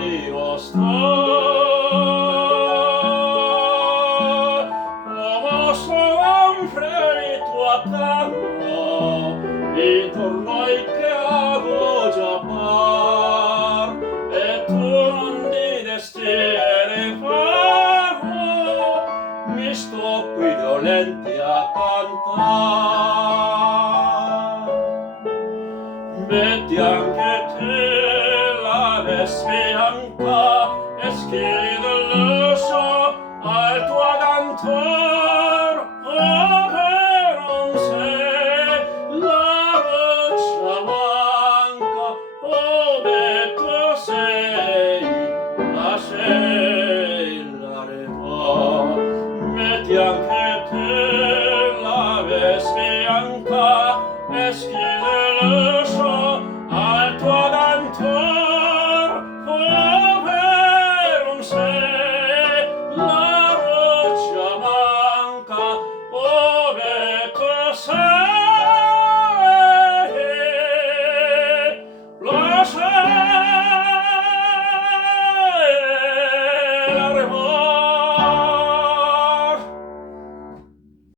io sto como sempre tua canto intorno ai che avevo già par e tu non di destine farlo mi sto qui dolenti a cantar metti anche te la vesfianca e scrive l'osso al tuo cantor ove non sei la roccia manca ove tu sei la scegliere metti anche te la vesfianca e scrive